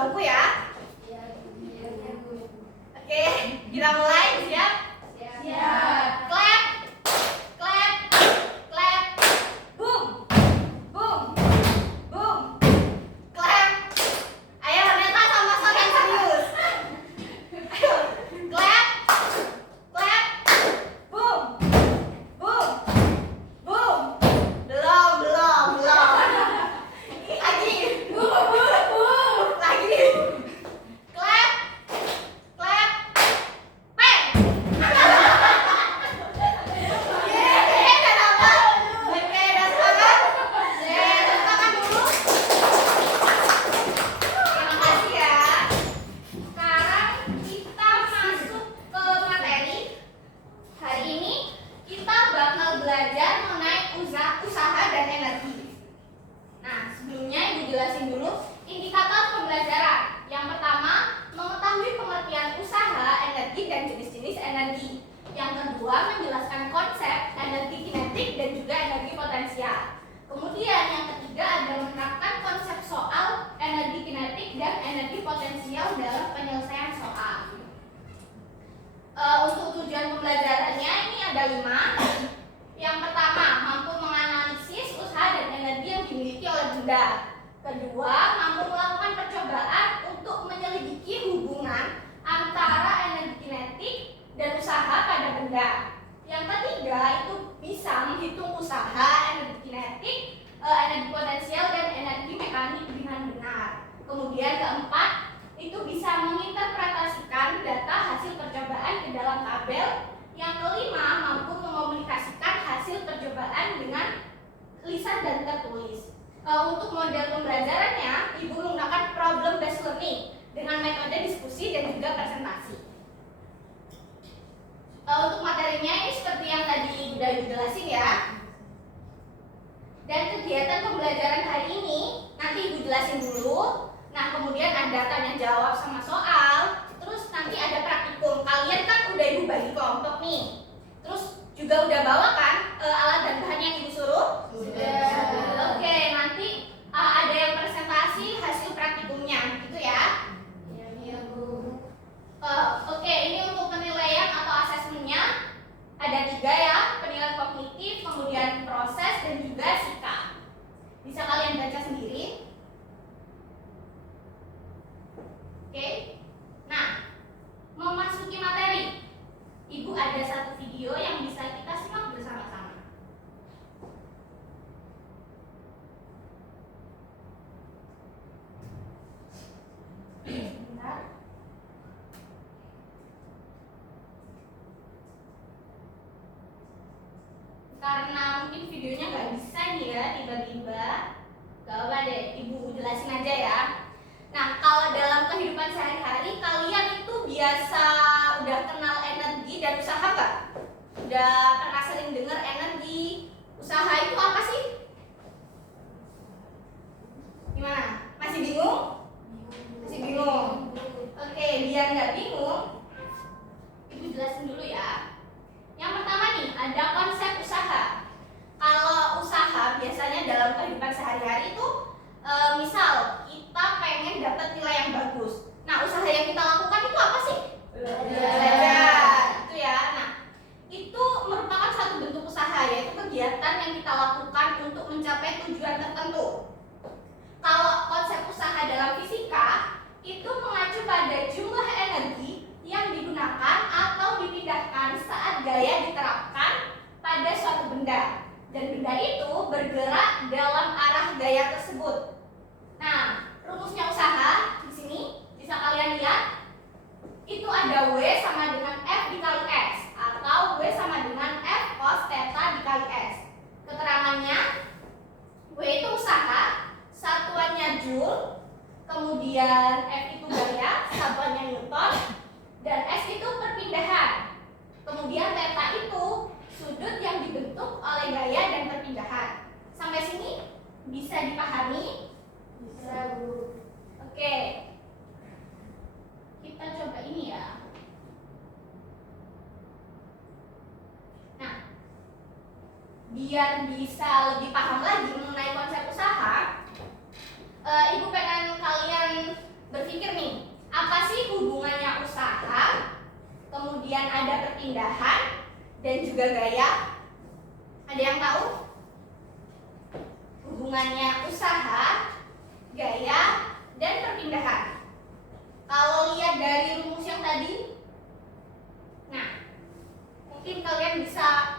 bangku ya. Oke, kita mulai. Siap? Siap. Clap, clap, clap. Boom, boom, boom. Clap. Ayo, Neta sama Sol yang serius. Ayo, clap, clap. Boom, boom, boom. Belum. Lagi. Lagi. Clap, clap, bang. Yeay, udah dapat. Oke, udah semangat. Tepuk tangan dulu. Terima kasih ya. Sekarang kita masuk ke materi. Hari ini kita bakal belajar mengenai usaha dan energi. Nah, sebelumnya Ibu jelasin dulu indikator pembelajaran. Yang pertama, mengetahui pengertian usaha, energi, dan jenis-jenis energi. Yang kedua, menjelaskan konsep energi kinetik dan juga energi potensial. Kemudian yang ketiga ada menerapkan konsep soal energi kinetik dan energi potensial dalam penyelesaian soal. Untuk tujuan pembelajarannya ini ada 5. Yang pertama, mampu menganalisis usaha dan energi yang dimiliki oleh benda. Kedua, mampu melakukan percobaan untuk menyelidiki hubungan antara energi kinetik dan usaha pada benda. Yang ketiga, itu bisa menghitung usaha, energi kinetik, energi potensial, dan energi mekanik dengan benar. Kemudian keempat, itu bisa menginterpretasikan data hasil percobaan ke dalam tabel. Yang kelima, mampu mengomunikasikan hasil percobaan dengan lisan dan tertulis. Untuk model pembelajarannya, Ibu menggunakan problem based learning dengan metode diskusi dan juga presentasi. Untuk materinya ini seperti yang tadi udah dijelasin ya. Dan kegiatan pembelajaran hari ini nanti Ibu jelasin dulu. Nah, kemudian ada tanya jawab sama soal. Terus nanti ada praktikum. Kalian kan udah Ibu bagi kelompok nih. Terus juga udah bawa kan alat dan bahan yang Ibu suruh? Sudah. Oke, nanti ada yang presentasi hasil praktikumnya, gitu ya. Iya, Bu. Oke, ini untuk penilaian atau asesmennya ada 3 ya, penilaian kognitif, kemudian proses, dan juga sikap. Bisa kalian baca sendiri. Oke, nah memasuki materi, Ibu ada satu video yang bisa kita simak bersama-sama. Sebentar. Karena mungkin videonya nggak bisa nih ya tiba-tiba, gak apa deh, Ibu jelasin aja ya. Nah, kalau dalam kehidupan sehari-hari kalian itu biasa udah kenal energi dan usaha nggak? Udah pernah sering dengar energi, usaha itu apa sih? Gimana? Masih bingung? Masih bingung? Oke, biar nggak bingung, Ibu jelasin dulu ya. Yang pertama nih, ada konsep usaha. Kalau usaha biasanya dalam kehidupan sehari-hari itu misal kita pengen dapat nilai yang bagus. Nah, usaha yang kita lakukan itu apa sih? Belajar. Itu ya. Nah, itu merupakan satu bentuk usaha, yaitu kegiatan yang kita lakukan untuk mencapai tujuan tertentu. Kalau konsep usaha dalam fisika itu mengacu pada jumlah energi yang digunakan atau dipindahkan saat gaya diterapkan pada suatu benda, dan benda itu bergerak dalam arah gaya tersebut. Nah, rumusnya usaha di sini bisa kalian lihat. Itu ada W sama dengan F dikali S, atau W sama dengan F cos theta dikali S. Keterangannya, W itu usaha, satuannya Joule, kemudian F itu gaya, satuannya Newton, dan S itu perpindahan. Kemudian theta itu sudut yang dibentuk oleh gaya dan perpindahan. Sampai sini bisa dipahami? Bisa, Bu. Oke. Kita coba ini ya. Nah, biar bisa lebih paham lagi mengenai konsep usaha, Ibu pengen kalian berpikir hubungannya usaha, gaya, dan perpindahan. Kalau lihat dari rumus yang tadi, nah, mungkin kalian bisa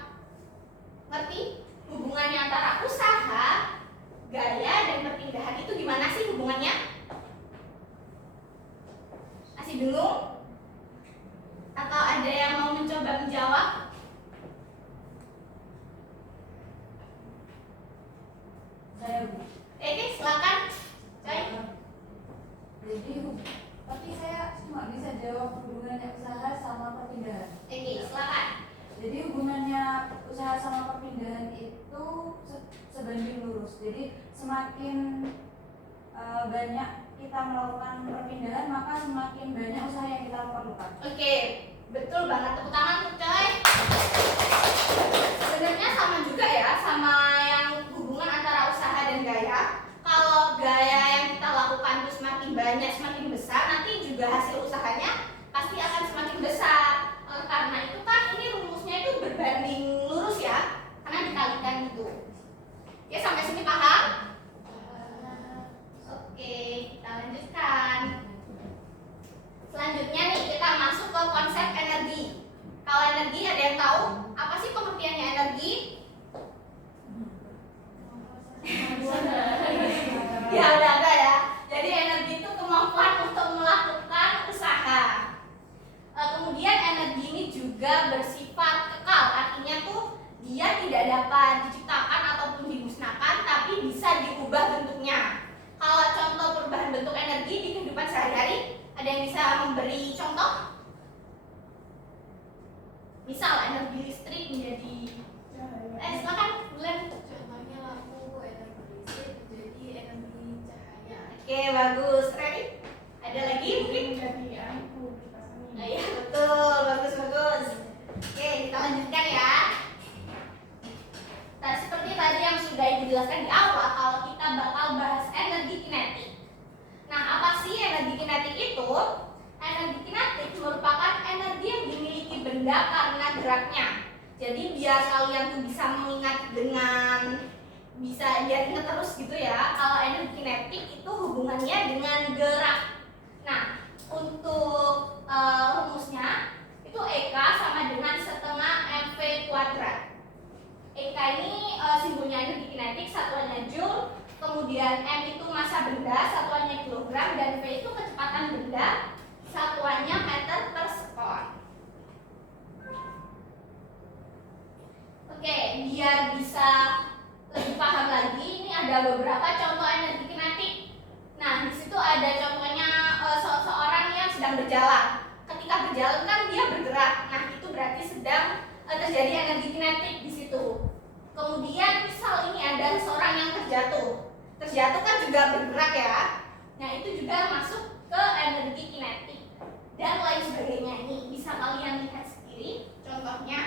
ngerti hubungannya antara usaha, gaya, dan perpindahan itu gimana sih hubungannya? Masih bingung? Atau ada yang mau mencoba menjawab? Saya Bu. Oke, silakan. Coy. Jadi tapi saya cuma bisa jawab hubungannya usaha sama perpindahan. Oke, silakan. Jadi hubungannya usaha sama perpindahan itu sebanding lurus. Jadi semakin banyak kita melakukan perpindahan, maka semakin banyak usaha yang kita perlukan. Oke, betul banget. Tepuk tangan untuk coy. Sebenarnya sama juga ya, sama yang hubungan antara usaha dan gaya. Kalau gaya yang kita lakukan itu semakin banyak, semakin besar, nanti juga hasil usahanya pasti akan semakin besar. Karena itu kan ini rumusnya itu berbanding lurus ya, karena dikalikan gitu. Ya, sampai sini paham? Oke, kita lanjutkan. Selanjutnya nih kita masuk ke konsep energi. Kalau energi ada yang tahu apa sih pengertiannya energi? Ya udah ada ya. Jadi energi itu kemampuan untuk melakukan usaha. Kemudian energi ini juga bersifat kekal, artinya tuh dia tidak dapat diciptakan ataupun dimusnahkan, tapi bisa diubah bentuknya. Kalau contoh perubahan bentuk energi di kehidupan sehari-hari, ada yang bisa memberi contoh? Misal energi listrik menjadi silakan Glenn. Contohnya lampu energi listrik jadi energi cahaya. Oke, bagus. Ready? Ada lagi mungkin? Jadi lampu kipas angin. Nah, iya betul, bagus bagus. Oke, kita lanjutkan ya. Nah, seperti tadi yang sudah dijelaskan di awal, kalau kita bakal bahas energi kinetik. Nah, apa sih energi kinetik itu? Energi kinetik merupakan energi yang dimiliki benda karena geraknya. Jadi biar kalian tuh bisa mengingat dengan bisa biar ingat terus gitu ya. Kalau energi kinetik itu hubungannya dengan gerak. Nah, untuk rumusnya itu EK sama dengan setengah mv kuadrat. EK ini simbolnya energi kinetik, satuannya joule, kemudian M itu massa benda, satuannya kilogram, dan V itu kecepatan benda, satuannya meter per sekon. Oke, biar bisa lebih paham lagi, ini ada beberapa contoh energi kinetik. Nah, di situ ada contohnya seorang yang sedang berjalan. Ketika berjalan kan dia bergerak. Nah, itu berarti sedang terjadi energi kinetik di situ. Kemudian misal ini ada seorang yang terjatuh. Terjatuh kan juga bergerak ya. Nah, itu juga masuk ke energi kinetik dan lain sebagainya. Ini bisa kalian lihat sendiri contohnya.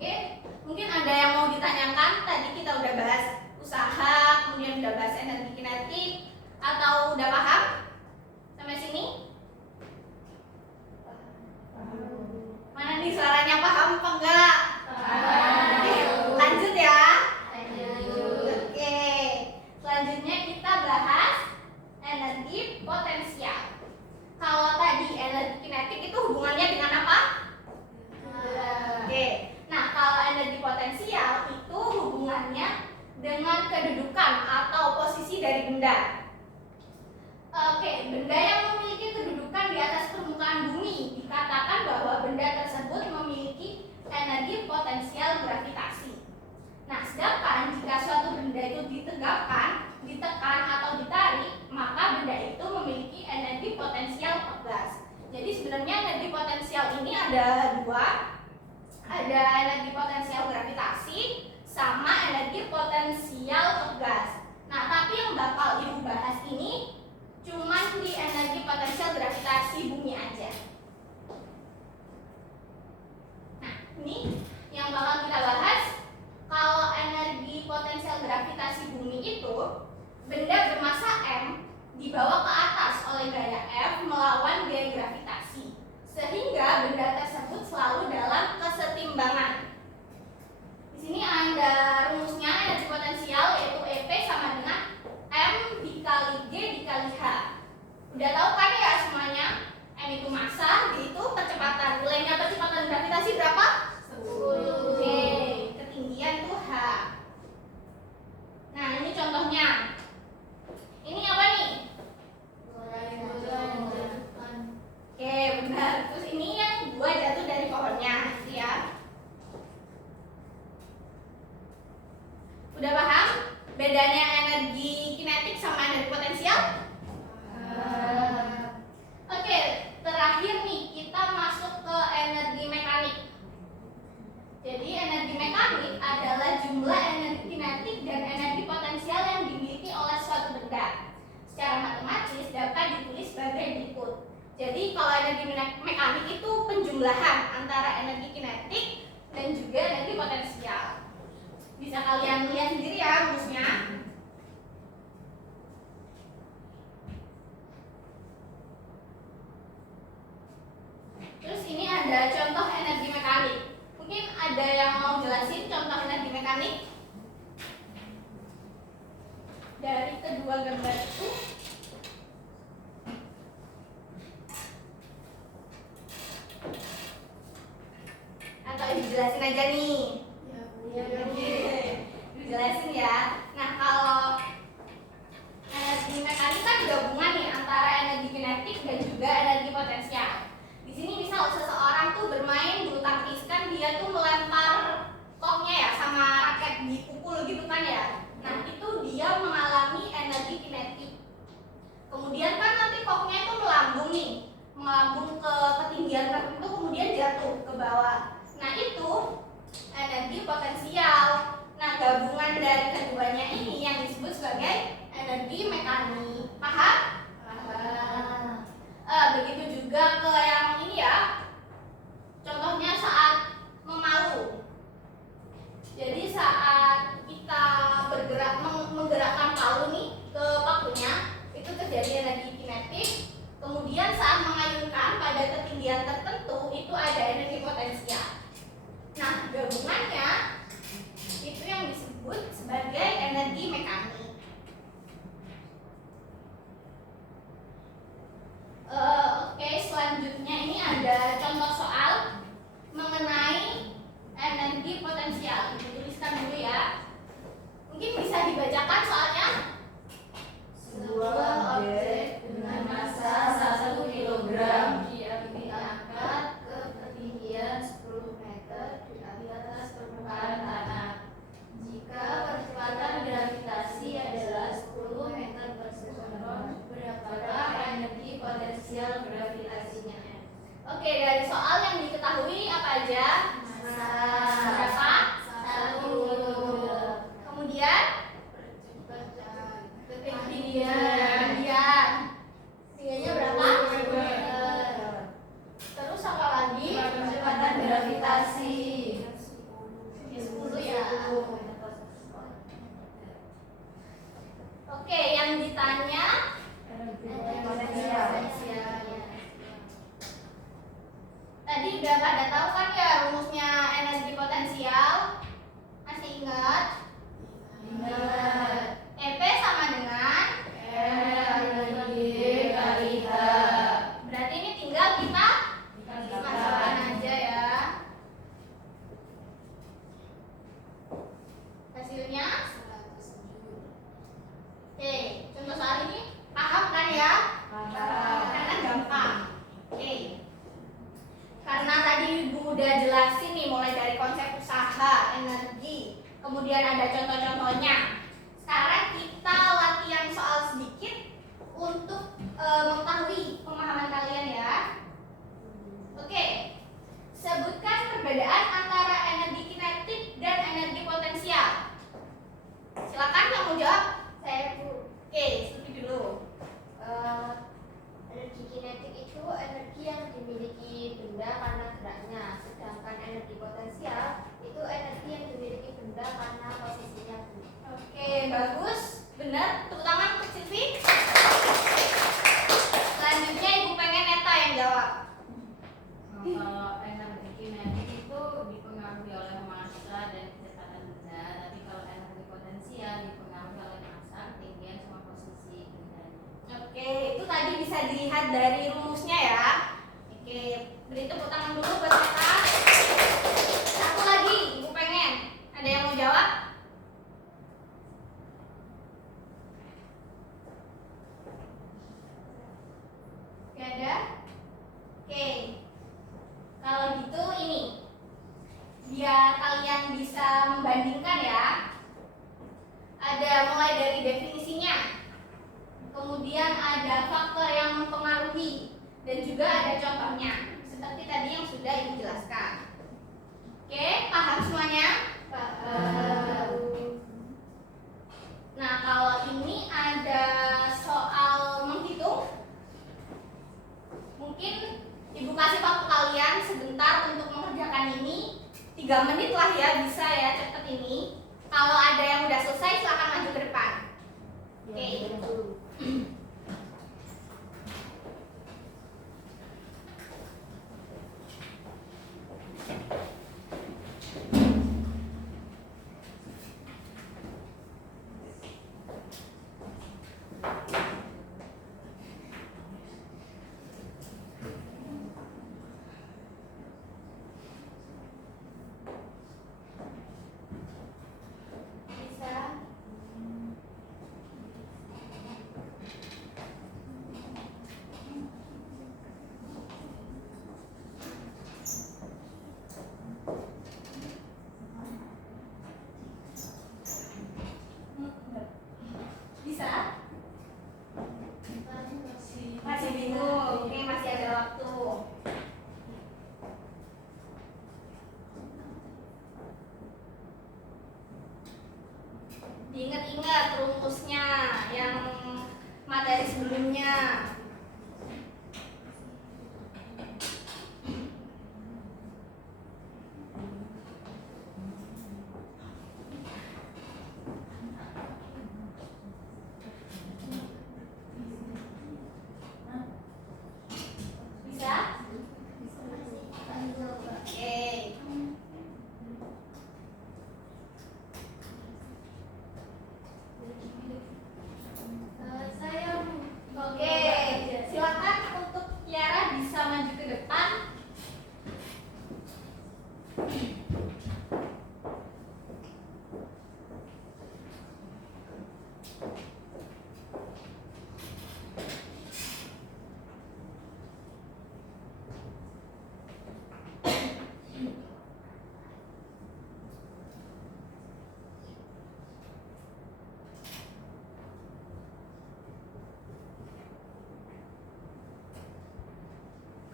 Oke, mungkin ada yang mau ditanyakan. Tadi kita udah bahas usaha, kemudian udah bahas energi kinetik, atau udah paham sampai sini? Mana nih suaranya paham apa enggak? Oke, lanjut ya. Oke, selanjutnya kita bahas energi potensial. Kalau tadi energi kinetik itu hubungannya dengan apa? Oke, nah kalau energi potensial itu hubungannya dengan kedudukan atau posisi dari benda. Oke, benda yang memiliki kedudukan di atas permukaan bumi dikatakan bahwa benda tersebut memiliki energi potensial gravitasi. Nah, sedangkan jika suatu benda itu ditegakkan, ditekan atau ditarik, maka benda itu memiliki energi potensial tegas. Jadi sebenarnya energi potensial ini ada dua, ada energi potensial gravitasi sama energi potensial tegas. Nah, tapi yang bakal ibu bahas ini cuman di energi potensial gravitasi bumi aja. Nah, ini yang bakal kita bahas. Kalau energi potensial gravitasi bumi itu benda bermassa M dibawa ke atas oleh gaya F melawan gaya gravitasi, sehingga benda tersebut antara energi kinetik dan juga energi potensial. Bisa kalian lihat sendiri ya rumusnya. Terus ini ada contoh energi mekanik. Mungkin ada yang mau jelasin contoh energi mekanik dari kedua gambar itu? Atau ibu jelasin aja nih? Ya, ibu jelasin ya. Nah, kalau energi mekanik kan gabungan nih antara energi kinetik dan juga energi potensial. Di sini misal seseorang tuh bermain bulu tangkis, kan dia tuh melempar koknya ya sama raket dipukul gitu kan ya. Nah, itu dia mengalami energi kinetik. Kemudian kan nanti koknya itu melambung nih, melambung ke ketinggian tertentu kemudian jatuh ke bawah. Nah, itu energi potensial. Nah, gabungan dari keduanya ini yang disebut sebagai energi mekanik. Paham? Begitu juga ke yang ini ya. Contohnya saat memalu. Jadi saat kita bergerak menggerakkan palu nih ke pakunya, itu terjadi energi kinetik. Kemudian saat mengayunkan pada ketinggian tertentu itu ada energi potensial. Nah, gabungannya itu yang disebut sebagai energi mekanik. Oke, selanjutnya ini ada contoh soal mengenai energi potensial. Tuliskan dulu ya. Mungkin bisa dibacakan soalnya. Sebuah objek dengan massa 1 kg diangkat ke ketinggian 10 meter di atas permukaan tanah. Jika percepatan gravitasi adalah 10 meter per sekon, berapakah energi potensial gravitasinya? Oke, dari soal yang diketahui apa aja? Berapa? 1 kg. Kemudian ketinggian. Tingginya berapa? Terus apa lagi? Percepatan gravitasi 10 ya. Oke, yang ditanya tadi udah pada tahu kan ya rumusnya energi potensial? Masih ingat? Ingat. EP sama dengan Energi kali H. berarti ini tinggal kita masukkan aja ya. Hasilnya oke, contoh soal ini paham kan ya? Karena gampang. Oke. Karena tadi Ibu udah jelasin nih mulai dari konsep usaha, energi, kemudian ada contoh-contohnya. Sekarang kita latihan soal sedikit untuk mengetahui pemahaman kalian ya. Oke. Sebutkan perbedaan antara energi kinetik dan energi potensial. Silakan yang mau jawab. Saya Bu. Oke, seperti dulu. Energi kinetik itu energi yang dimiliki benda karena geraknya, sedangkan energi potensial itu energi yang dimiliki benda karena posisinya. Oke, bagus. Benar. Tepuk tangan untuk Silvi. Selanjutnya Ibu pengen Neta yang jawab. Kalau energi kinetik itu dipengaruhi oleh massa dan kecepatan benda, tapi kalau energi potensial dipengaruhi oleh massa, ketinggian, sama posisi bendanya. Oke, itu tadi bisa dilihat dari rumusnya ya. Oke, beri tepuk tangan dulu buat Neta. Satu lagi, Ibu pengen. Ada yang mau jawab? Oke, ada? Oke. Kalau gitu ini biar kalian bisa membandingkan ya. Ada mulai dari definisinya. Kemudian ada faktor yang mempengaruhi dan juga ada contohnya. Seperti tadi yang sudah Ibu jelaskan. Oke, paham semuanya? Nah, kalau ini ada soal menghitung. Mungkin Ibu kasih waktu kalian sebentar untuk 3 menit lah ya, bisa ya cepet ini. Kalau ada yang udah selesai silakan maju ke depan. Oke. Bisa. Bisa? Masih bingung. Oke, masih ada waktu. Diingat-ingat rumusnya yang materi sebelumnya. Bisa? Oke. Saya Oke, silakan untuk Tiara bisa maju ke depan.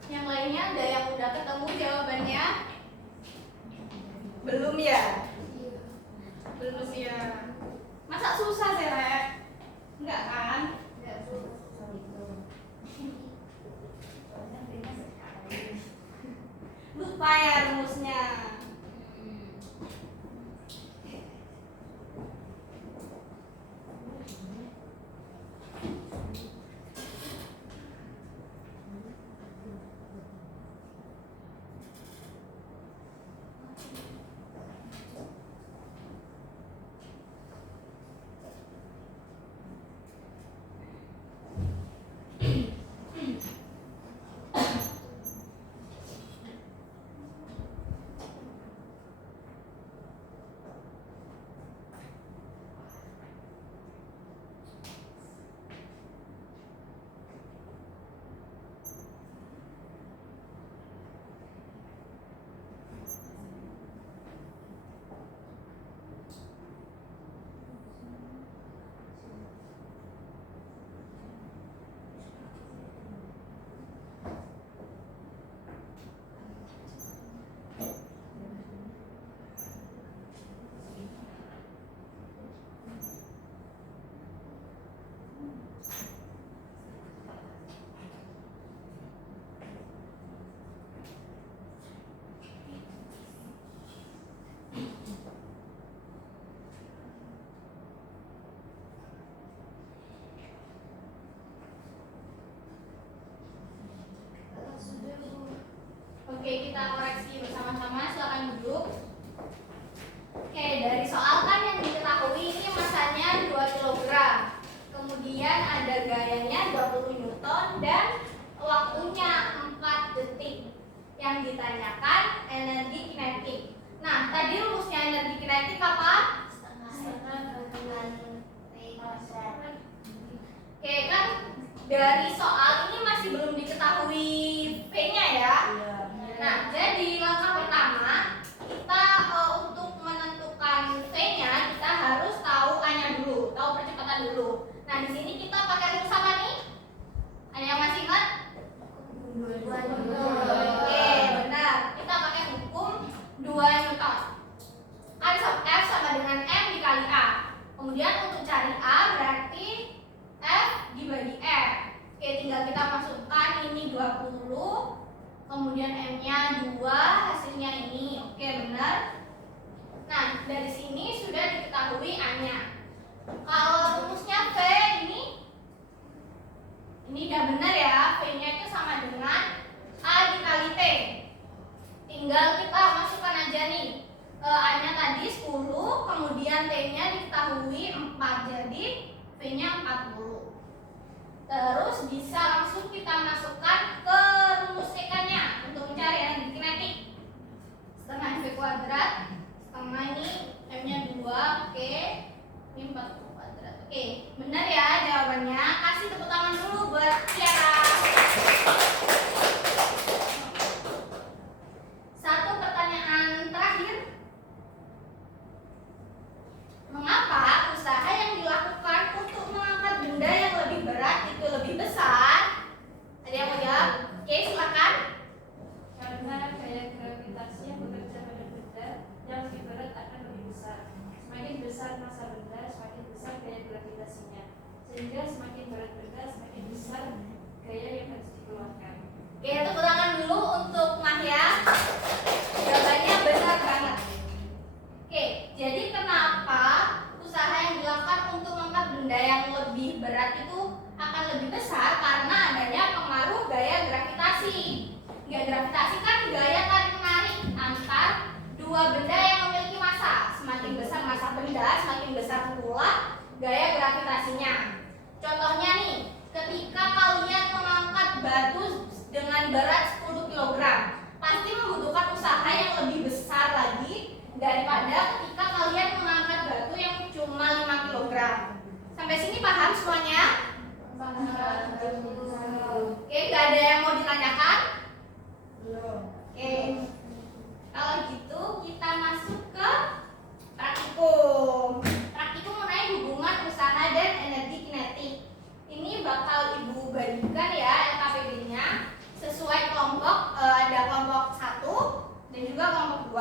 Yang lainnya ada yang udah ketemu jawabannya? Belum ya? Belum ya. Masa susah sih, Rek? Enggak kan? Lupa ya rumusnya. Oke, kita koreksi bersama-sama. Silakan duduk. Oke, dari soal kan yang diketahui ini masanya 2 kg. Kemudian ada gayanya 20 Newton dan waktunya 4 detik. Yang ditanyakan energi kinetik. Nah, tadi rumusnya energi kinetik apa? Oke, kan dari soal ini masih belum diketahui V-nya ya. Nah, jadi langkah pertama kita untuk menentukan V-nya kita harus tahu A-nya dulu, tahu percepatan dulu. Nah, di sini kita pakai rumus apa nih? Ada yang masih ingat? Oke, benar. Kita pakai hukum 2 Newton. Kan F sama dengan M dikali A. Kemudian untuk cari A berarti F dibagi R. Oke, tinggal kita masukkan ini 20. Kemudian M-nya 2, hasilnya ini. Oke, benar. A-nya tadi 10, kemudian T-nya diketahui 4, jadi V-nya 40. Terus bisa langsung kita masukkan ke rumus TK-nya untuk mencari energi kinetik. Setengah V kuadrat, setengah ini M-nya 2, oke. Ini 40 kuadrat. Oke, benar ya jawabannya. Kasih tepuk tangan dulu buat Tiara. Satu pertanyaan terakhir. Mengapa usaha yang dilakukan untuk mengangkat benda yang lebih berat itu lebih besar? Ada yang mau jawab? Oke, silakan. Karena gaya gravitasi yang bekerja pada benda yang lebih berat akan lebih besar. Semakin besar massa benda, semakin besar gaya gravitasinya. Sehingga semakin berat benda, semakin besar gaya yang harus dikeluarkan. Oke, tepuk tangan dulu untuk Mahya. Jawabannya benar banget. Oke, jadi kenapa usaha yang dilakukan untuk mengangkat benda yang lebih berat itu akan lebih besar? Karena adanya pengaruh gaya gravitasi. Gaya gravitasi kan gaya tarik menarik antar dua benda yang memiliki massa. Semakin besar massa benda, semakin besar pula gaya gravitasinya. Contohnya nih, ketika kalian mengangkat batu dengan berat 10 kg, pasti membutuhkan usaha yang lebih besar lagi daripada ketika kalian mengangkat batu yang cuma 5 kg. Sampai sini paham semuanya? Oke, gak ada yang mau ditanyakan? Oke, kalau gitu kita masuk ke praktikum. Praktikum mengenai hubungan usaha dan energi kinetik. Ini bakal ibu bagikan ya LKPD-nya sesuai kelompok. Ada kelompok 1 dan juga kelompok 2.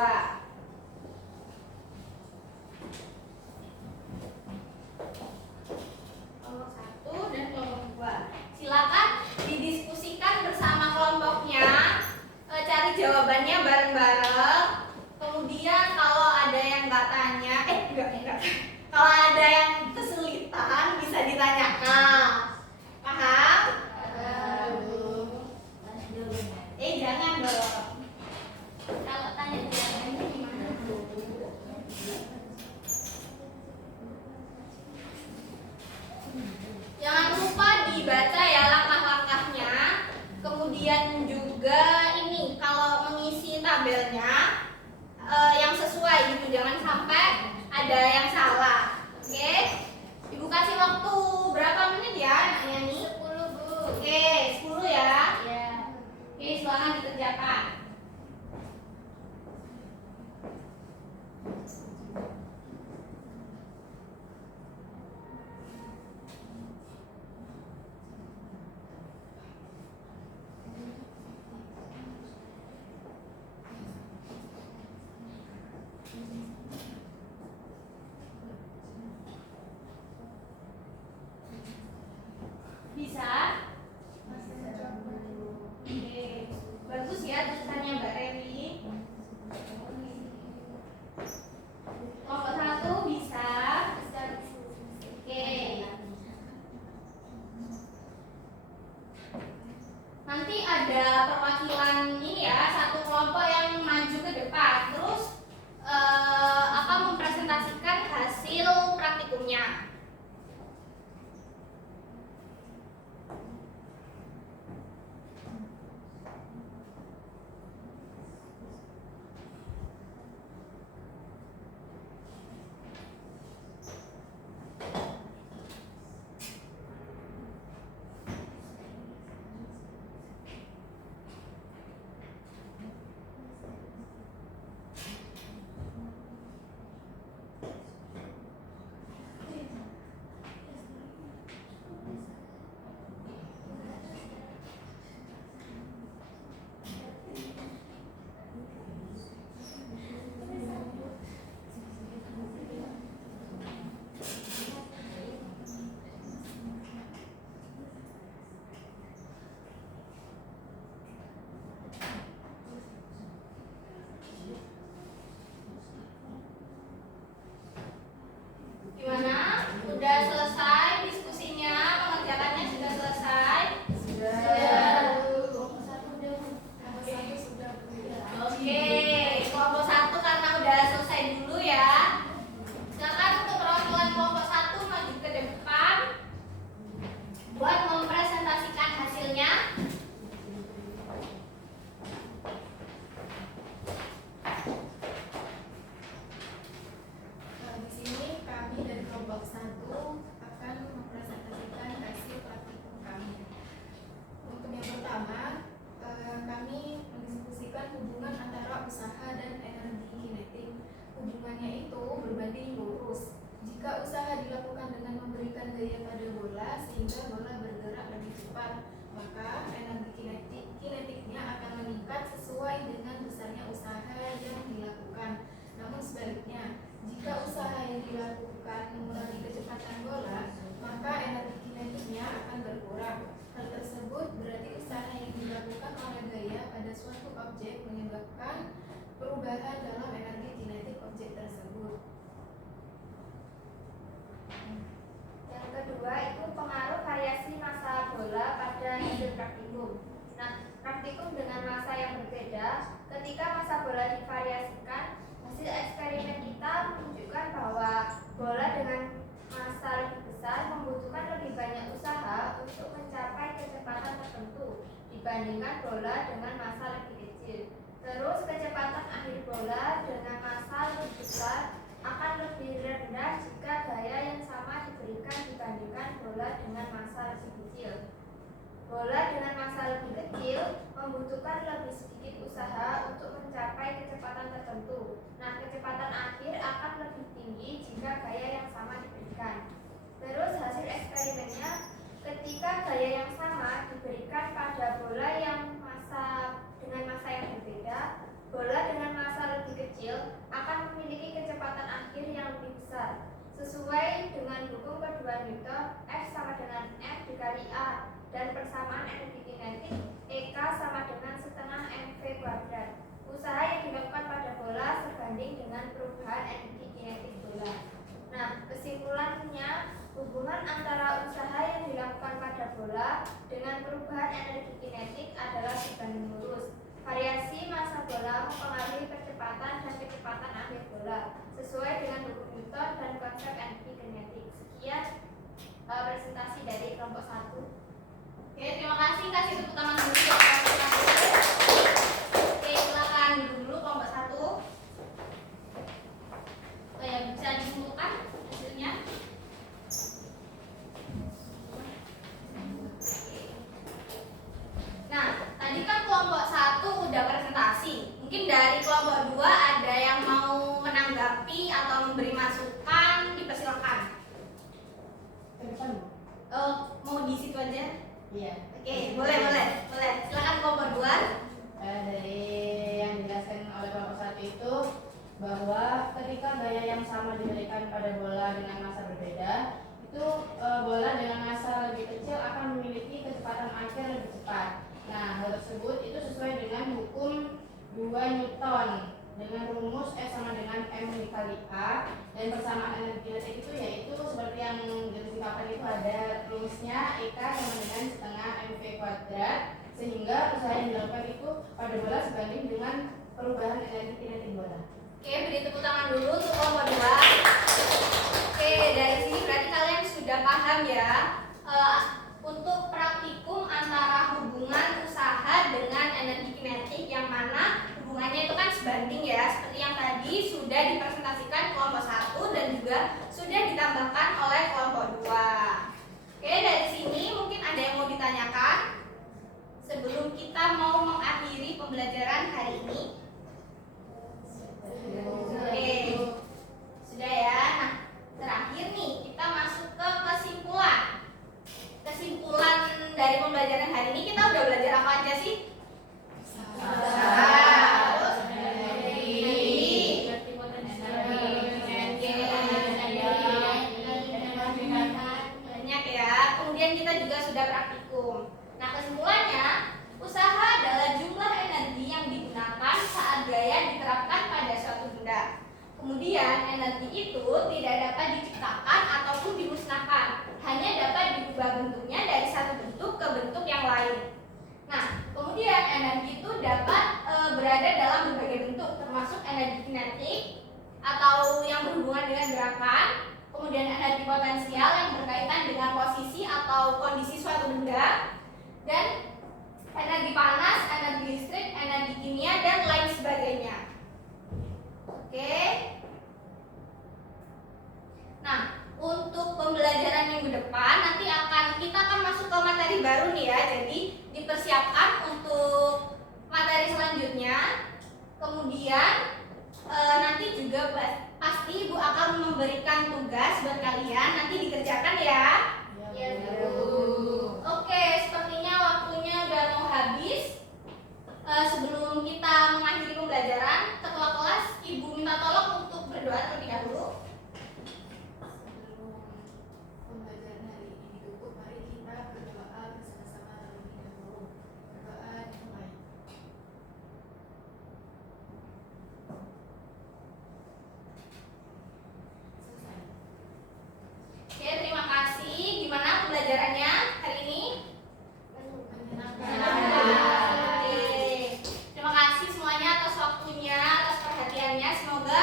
Kelompok 1 dan kelompok 2. Silakan didiskusikan bersama kelompoknya. Cari jawabannya bareng-bareng. Kemudian kalau ada yang nggak tanya, enggak. Kalau ada yang kesulitan bisa ditanyakan. Paham? Jangan dong. Kalau tanya jawabannya gimana? Jangan lupa dibaca ya langkah-langkahnya. Kemudian juga ini kalau mengisi tabelnya yang sesuai gitu, jangan sampai ada yang salah. Oke? Ibu kasih waktu berapa menit ya anaknya nih? 10, Bu. Oke, 10 ya. Ya. Oke, silakan dikerjakan. Bisa? Oke, bagus ya tulisannya. sehingga bola bergerak lebih cepat. Maka energi kinetiknya akan meningkat sesuai dengan besarnya usaha yang dilakukan. Namun sebaliknya, jika usaha yang dilakukan mengurangi kecepatan bola, maka energi kinetiknya akan berkurang. Hal tersebut berarti usaha yang dilakukan oleh gaya pada suatu objek menyebabkan perubahan dalam energi kinetik objek tersebut. Yang kedua itu pengaruh variasi massa bola pada hasil praktikum. Nah, praktikum dengan massa yang berbeda, ketika massa bola divariasikan, hasil eksperimen kita menunjukkan bahwa bola dengan massa lebih besar membutuhkan lebih banyak usaha untuk mencapai kecepatan tertentu dibandingkan bola dengan massa lebih kecil. Terus kecepatan akhir bola dengan massa lebih besar akan lebih rendah jika gaya yang sama diberikan dibandingkan bola dengan massa lebih kecil. Bola dengan massa lebih kecil membutuhkan lebih sedikit usaha untuk mencapai kecepatan tertentu. Nah, kecepatan akhir akan lebih tinggi jika gaya yang sama diberikan. Terus hasil eksperimennya, ketika gaya yang sama diberikan pada bola yang dengan massa yang berbeda, bola dengan massa lebih kecil akan memiliki kecepatan akhir yang lebih besar. Sesuai dengan hukum kedua Newton, F sama dengan F dikali A, dan persamaan energi kinetik EK sama dengan setengah mv kuadrat. Usaha yang dilakukan pada bola sebanding dengan perubahan energi kinetik bola. Nah, kesimpulannya, hubungan antara usaha yang dilakukan pada bola dengan perubahan energi kinetik adalah sebanding lurus. Variasi massa bola mempengaruhi kecepatan dan kecepatan akhir bola sesuai dengan hukum Newton dan konsep energi kinetik. Sekian presentasi dari kelompok 1. Oke, terima kasih. Kasih tepuk tangan dulu ya kelompok 1. Oke, silakan dulu kelompok 1. Bisa dikumpulkan hasilnya. Nah, tadi kan kelompok 1 udah presentasi. Mungkin dari kelompok 2 ada yang mau menanggapi atau memberi masukan, dipersilakan. Mau di situ aja? Iya. Oke, boleh. Silakan kelompok 2. Dari yang dijelaskan oleh kelompok 1 itu bahwa ketika gaya yang sama diberikan pada bola dengan massa berbeda, itu bola dengan massa lebih kecil akan memiliki kecepatan akhir lebih cepat. Nah, hal tersebut itu sesuai dengan hukum 2 Newton dengan rumus F sama dengan M dikali A, dan persamaan energi kinetik itu yaitu seperti yang disingkapkan itu ada rumusnya EK sama dengan setengah mv kuadrat, sehingga usaha yang dilakukan itu pada bola sebanding dengan perubahan energi kinetik bola. Oke, beri tepuk tangan dulu untuk kelompok 2. Oke, dari sini berarti kalian sudah paham ya untuk praktikum antara hubungan usaha dengan energi kinetik, yang mana hubungannya itu kan sebanding ya, seperti yang tadi sudah dipresentasikan kelompok 1 dan juga sudah ditambahkan oleh kelompok 2. Oke, dari sini mungkin ada yang mau ditanyakan sebelum kita mau mengakhiri pembelajaran hari ini. Oke, sudah ya. Nah, terakhir nih kita masuk ke kesimpulan. Kesimpulan dari pembelajaran hari ini, kita udah belajar apa aja sih? Terus banyak ya. Kemudian kita juga sudah praktikum. Nah, kesimpulannya, usaha adalah jumlah energi yang digunakan saat gaya diterapkan pada suatu benda. Kemudian energi itu tidak dapat diciptakan ataupun dimusnahkan, hanya dapat diubah bentuknya dari satu bentuk ke bentuk yang lain. Nah, kemudian energi itu dapat berada dalam berbagai bentuk, termasuk energi kinetik atau yang berhubungan dengan gerakan, kemudian energi potensial yang berkaitan dengan posisi atau kondisi suatu benda, dan energi panas, energi listrik, energi kimia, dan lain sebagainya. Oke. Nah, untuk pembelajaran minggu depan nanti kita akan masuk ke materi baru nih ya. Jadi dipersiapkan untuk materi selanjutnya. Kemudian nanti juga pasti Ibu akan memberikan tugas buat kalian, nanti dikerjakan ya. Ya, Bu. sebelum kita mengakhiri pembelajaran, ketua kelas Ibu minta tolong untuk berdoa terlebih dahulu. Sebelum pembelajaran hari ini ditutup, mari kita berdoa bersama-sama terlebih dahulu. Berdoa dimulai. Selesai. Oke, terima kasih. Gimana pembelajarannya hari ini? Menyenangkan. Oke. Terima kasih semuanya atas waktunya, atas perhatiannya. Semoga